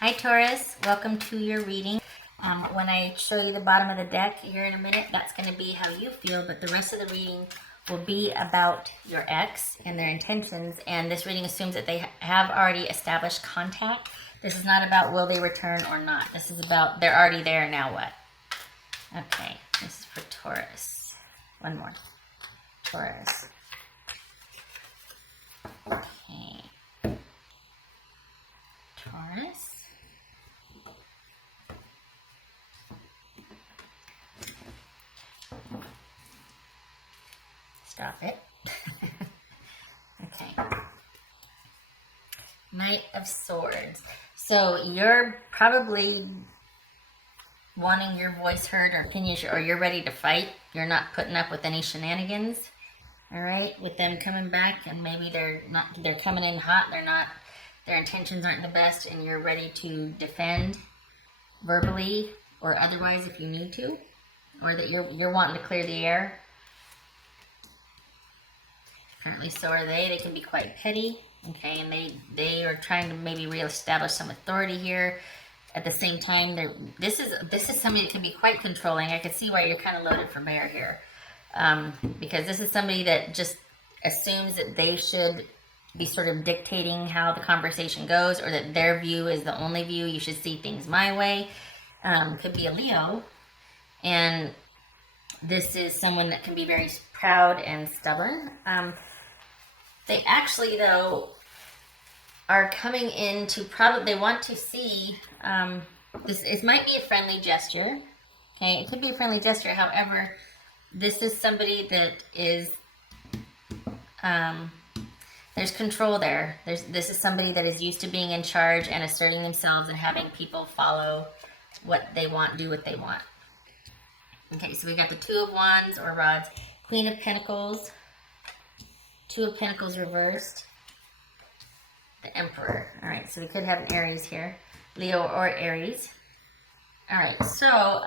Hi Taurus, welcome to your reading. When I show you the bottom of the deck here in a minute, that's going to be how you feel, but the rest of the reading will be about your ex and their intentions, and this reading assumes that they have already established contact. This is not about will they return or not. This is about they're already there, now what? Okay, this is for Taurus. One more. Taurus. Okay. Taurus. Stop it. Okay. Knight of Swords. So you're probably wanting your voice heard or opinions, or you're ready to fight. You're not putting up with any shenanigans. All right, with them coming back, and maybe they're coming in hot. Their intentions aren't the best, and you're ready to defend verbally or otherwise if you need to, or that you're wanting to clear the air. Apparently so are they. They can be quite petty, okay, and they are trying to maybe reestablish some authority here. At the same time, this is somebody that can be quite controlling. I can see why you're kind of loaded for bear here, because this is somebody that just assumes that they should be sort of dictating how the conversation goes, or that their view is the only view. You should see things my way. Could be a Leo, and this is someone that can be very proud and stubborn. They actually, though, are coming in to they want to see, it might be a friendly gesture. Okay, it could be a friendly gesture. However, this is somebody that is, there's control there. This is somebody that is used to being in charge and asserting themselves and having people follow what they want, do what they want. Okay, so we got the Two of Wands or Rods, Queen of Pentacles, Two of Pentacles reversed, the Emperor. All right, so we could have an Aries here, Leo or Aries. All right, so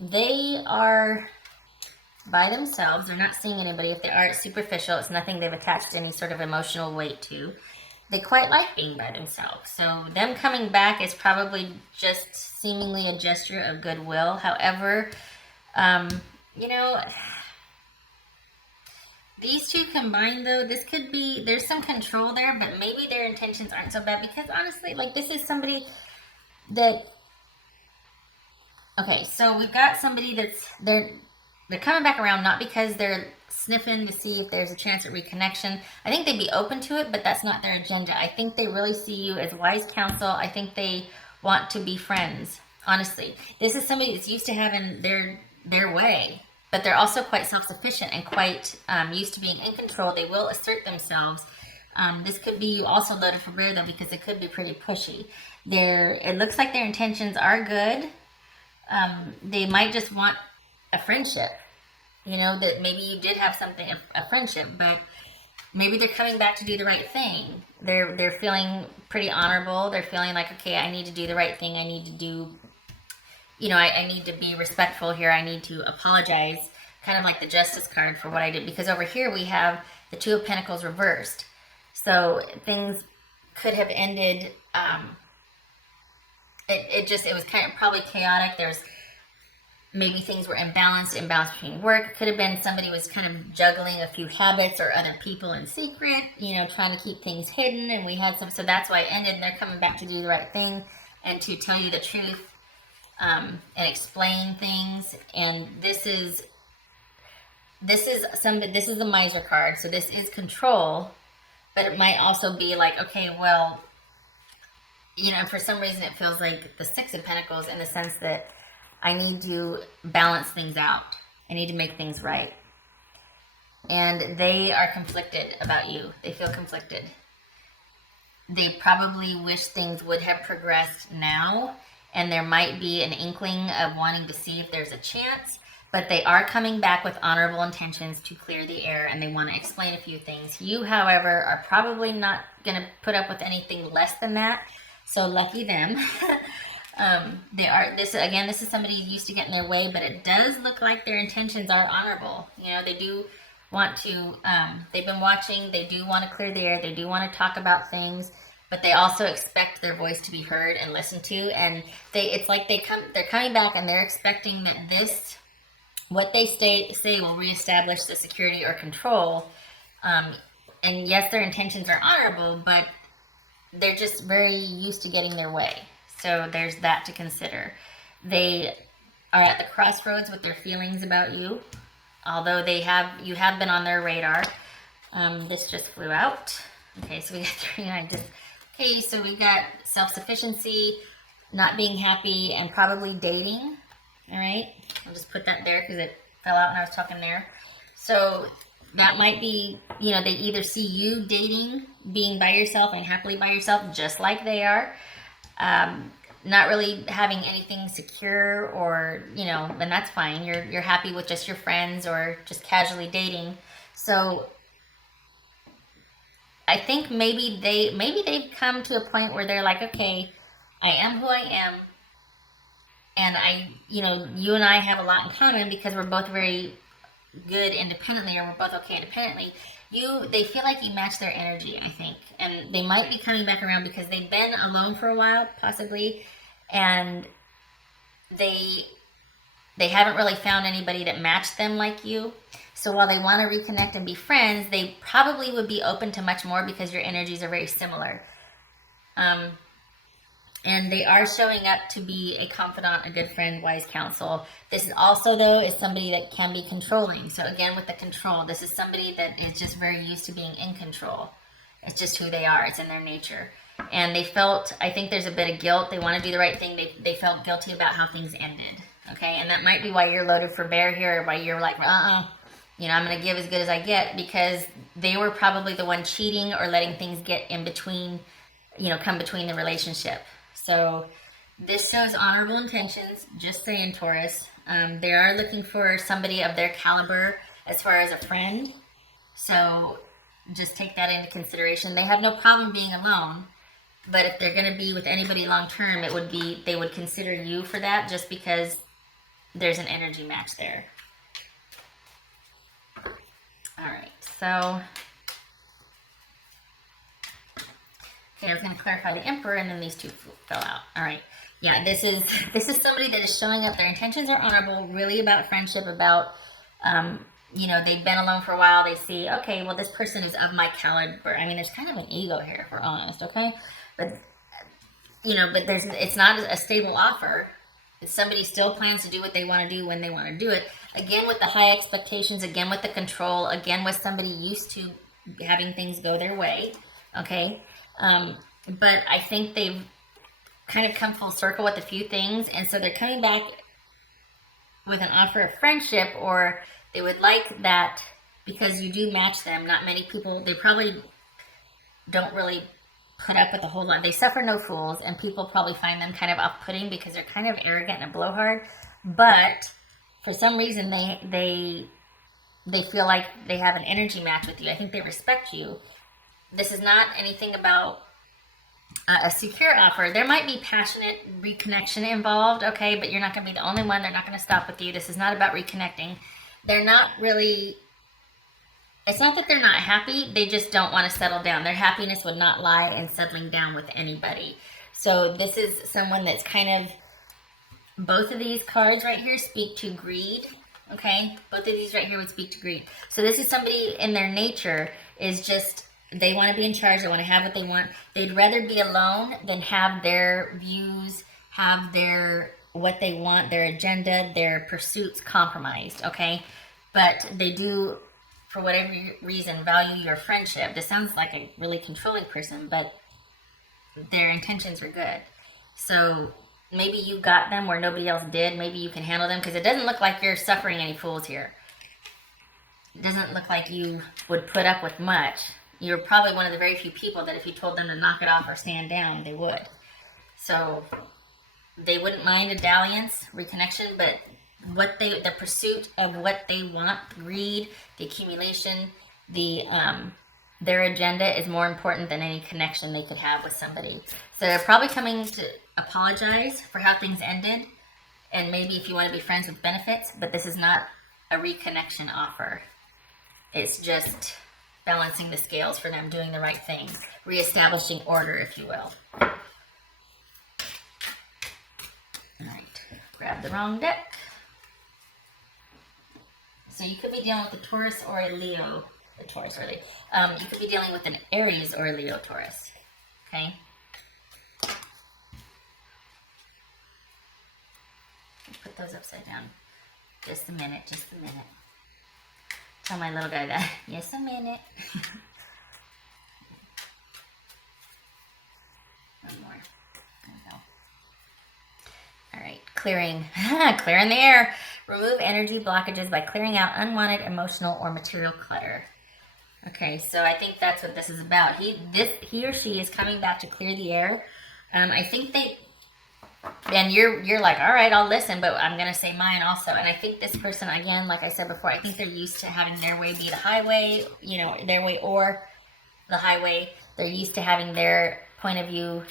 they are by themselves. They're not seeing anybody. If they are, it's superficial. It's nothing they've attached any sort of emotional weight to. They quite like being by themselves. So them coming back is probably just seemingly a gesture of goodwill. However, you know, these two combined, though, this could be, there's some control there, but maybe their intentions aren't so bad, because honestly, like, this is somebody that, okay, so we've got somebody that's, they're coming back around not because they're sniffing to see if there's a chance at reconnection. I think they'd be open to it, but that's not their agenda. I think they really see you as wise counsel. I think they want to be friends, honestly. This is somebody that's used to having their way, but they're also quite self-sufficient and quite used to being in control. They will assert themselves. This could be also loaded for bear, though, because it could be pretty pushy. It looks like their intentions are good. They might just want a friendship. You know, that maybe you did have something, a friendship, but maybe they're coming back to do the right thing. They're feeling pretty honorable. They're feeling like, okay, I need to do the right thing. I need to do, you know, I need to be respectful here. I need to apologize, kind of like the Justice card for what I did. Because over here we have the Two of Pentacles reversed. So things could have ended, it was kind of probably chaotic. There's maybe things were imbalanced between work. It could have been somebody was kind of juggling a few habits or other people in secret, you know, trying to keep things hidden. And we had so that's why it ended. And they're coming back to do the right thing and to tell you the truth, and explain things. And this is the Miser card. So this is control, but it might also be like, okay, well, you know, for some reason it feels like the Six of Pentacles, in the sense that I need to balance things out. I need to make things right. And they are conflicted about you. They feel conflicted. They probably wish things would have progressed now, and there might be an inkling of wanting to see if there's a chance, but they are coming back with honorable intentions to clear the air, and they want to explain a few things. You, however, are probably not going to put up with anything less than that, so lucky them. This is somebody used to get in their way, but it does look like their intentions are honorable. You know, they do want to, they've been watching, they do want to clear the air, they do want to talk about things. but they also expect their voice to be heard and listened to. And it's like they're coming back and they're expecting that what they say will reestablish the security or control. And yes, their intentions are honorable, but they're just very used to getting their way. So there's that to consider. They are at the crossroads with their feelings about you, although you have been on their radar. This just flew out. Okay, so we got 3 okay, so we got self-sufficiency, not being happy, and probably dating. All right, I'll just put that there because it fell out when I was talking there. So that might be, they either see you dating, being by yourself and happily by yourself, just like they are. Not really having anything secure, or, and that's fine. You're happy with just your friends or just casually dating. So I think maybe they've come to a point where they're like, okay, I am who I am. And you and I have a lot in common because we're both very good independently, or we're both okay independently. They feel like you match their energy, I think. And they might be coming back around because they've been alone for a while, possibly. And they haven't really found anybody that matched them like you. So while they want to reconnect and be friends, they probably would be open to much more because your energies are very similar. And they are showing up to be a confidant, a good friend, wise counsel. This is also, though, is somebody that can be controlling. So again, with the control, this is somebody that is just very used to being in control. It's just who they are. It's in their nature. And I think there's a bit of guilt. They want to do the right thing. They felt guilty about how things ended. Okay, and that might be why you're loaded for bear here, or why you're like, I'm going to give as good as I get, because they were probably the one cheating or letting things get in between, come between the relationship. So this shows honorable intentions, just saying, Taurus. They are looking for somebody of their caliber as far as a friend. So just take that into consideration. They have no problem being alone, but if they're going to be with anybody long term, they would consider you for that, just because there's an energy match there. All right, so okay, I was going to clarify the Emperor, and then these two fell out. All right, yeah, this is somebody that is showing up. Their intentions are honorable, really about friendship, about they've been alone for a while. They see, okay, well, this person is of my caliber. I mean, there's kind of an ego here, if we're honest, okay? But it's not a stable offer. Somebody still plans to do what they want to do when they want to do it. Again, with the high expectations, again with the control, again with somebody used to having things go their way, okay? But I think they've kind of come full circle with a few things, and so they're coming back with an offer of friendship, or they would like that because you do match them. Not many people, they probably don't really put up with a whole lot. They suffer no fools, and people probably find them kind of off-putting because they're kind of arrogant and blowhard. But for some reason, they feel like they have an energy match with you. I think they respect you. This is not anything about a secure offer. There might be passionate reconnection involved, okay, but you're not going to be the only one. They're not going to stop with you. This is not about reconnecting. They're not really... It's not that they're not happy, they just don't want to settle down. Their happiness would not lie in settling down with anybody. So this is someone that's kind of, both of these cards right here speak to greed, okay? Both of these right here would speak to greed. So this is somebody in their nature is just, they want to be in charge, they want to have what they want. They'd rather be alone than have their views, have what they want, their agenda, their pursuits compromised, okay? But they do, for whatever reason, value your friendship. This sounds like a really controlling person, but their intentions are good. So maybe you got them where nobody else did. Maybe you can handle them, because it doesn't look like you're suffering any fools here. It doesn't look like you would put up with much. You're probably one of the very few people that if you told them to knock it off or stand down, they would. So they wouldn't mind a dalliance, reconnection, but the pursuit of what they want, greed, the accumulation, their agenda is more important than any connection they could have with somebody. So they're probably coming to apologize for how things ended, and maybe if you want to be friends with benefits, but this is not a reconnection offer. It's just balancing the scales for them, doing the right thing, reestablishing order, if you will. All right, grab the wrong deck. So you could be dealing with a Taurus or a Leo, a Taurus really. You could be dealing with an Aries or a Leo Taurus, okay? Put those upside down. Just a minute, just a minute. Tell my little guy that. Just a minute. One more. There we go. All right, clearing. Clearing the air. Remove energy blockages by clearing out unwanted emotional or material clutter. Okay, so I think that's what this is about. He or she is coming back to clear the air. I think and you're like, all right, I'll listen, but I'm going to say mine also. And I think this person, again, like I said before, I think they're used to having their way be the highway, you know, their way or the highway. They're used to having their point of view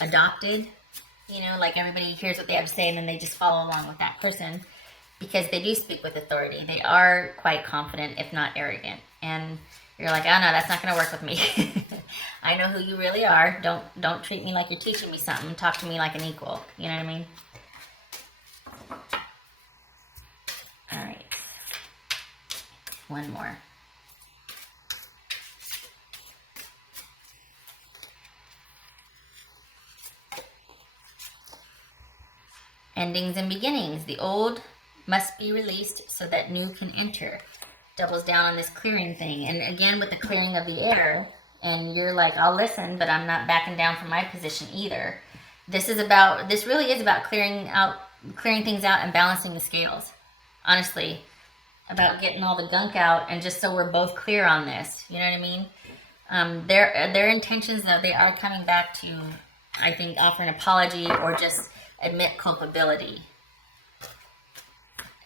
adopted, you know, like everybody hears what they have to say and then they just follow along with that person because they do speak with authority. They are quite confident, if not arrogant. And you're like, oh no, that's not going to work with me. I know who you really are. Don't treat me like you're teaching me something. Talk to me like an equal. You know what I mean? All right. One more. Endings and beginnings. The old must be released so that new can enter. Doubles down on this clearing thing. And again, with the clearing of the air, and you're like, I'll listen, but I'm not backing down from my position either. This really is about clearing things out and balancing the scales. Honestly, about getting all the gunk out and just so we're both clear on this. You know what I mean? Their intentions, though, they are coming back to, I think, offer an apology or just admit culpability.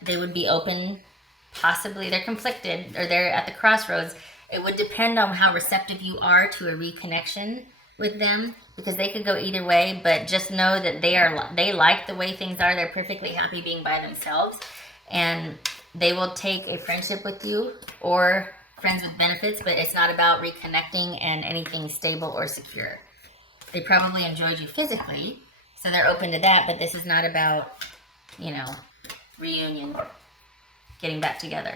They would be open. Possibly they're conflicted or they're at the crossroads. It would depend on how receptive you are to a reconnection with them because they could go either way, but just know that they like the way things are. They're perfectly happy being by themselves and they will take a friendship with you or friends with benefits, but it's not about reconnecting and anything stable or secure. They probably enjoyed you physically, so they're open to that, but this is not about, you know, reunion. Getting back together.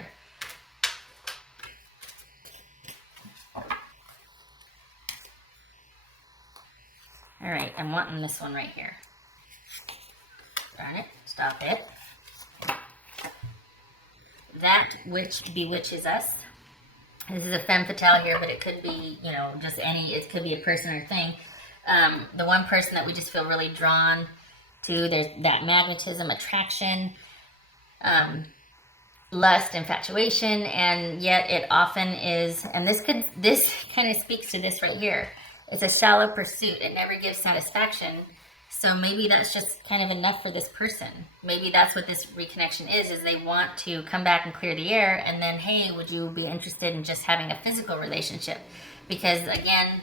All right, I'm wanting this one right here. Darn it, stop it. That which bewitches us. This is a femme fatale here, but it could be, you know, just it could be a person or thing. The one person that we just feel really drawn to, there's that magnetism, attraction, lust, infatuation, and yet it often is, and this kind of speaks to this right here. It's a shallow pursuit. It never gives satisfaction. So maybe that's just kind of enough for this person. Maybe that's what this reconnection is they want to come back and clear the air, and then, hey, would you be interested in just having a physical relationship? Because again,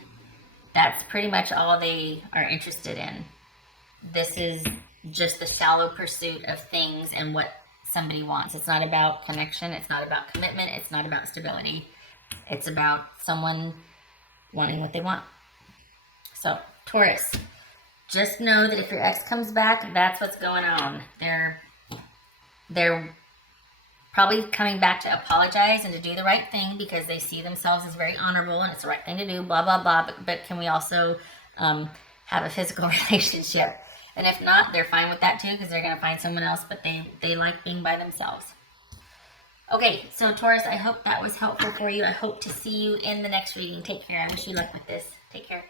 that's pretty much all they are interested in. This is just the shallow pursuit of things and what somebody wants. It's not about connection. It's not about commitment. It's not about stability. It's about someone wanting what they want. So, Taurus, just know that if your ex comes back, that's what's going on. They're probably coming back to apologize and to do the right thing because they see themselves as very honorable and it's the right thing to do, blah, blah, blah. But can we also have a physical relationship? And if not, they're fine with that too because they're going to find someone else, but they like being by themselves. Okay, so Taurus, I hope that was helpful for you. I hope to see you in the next reading. Take care. I wish you luck with this. Take care.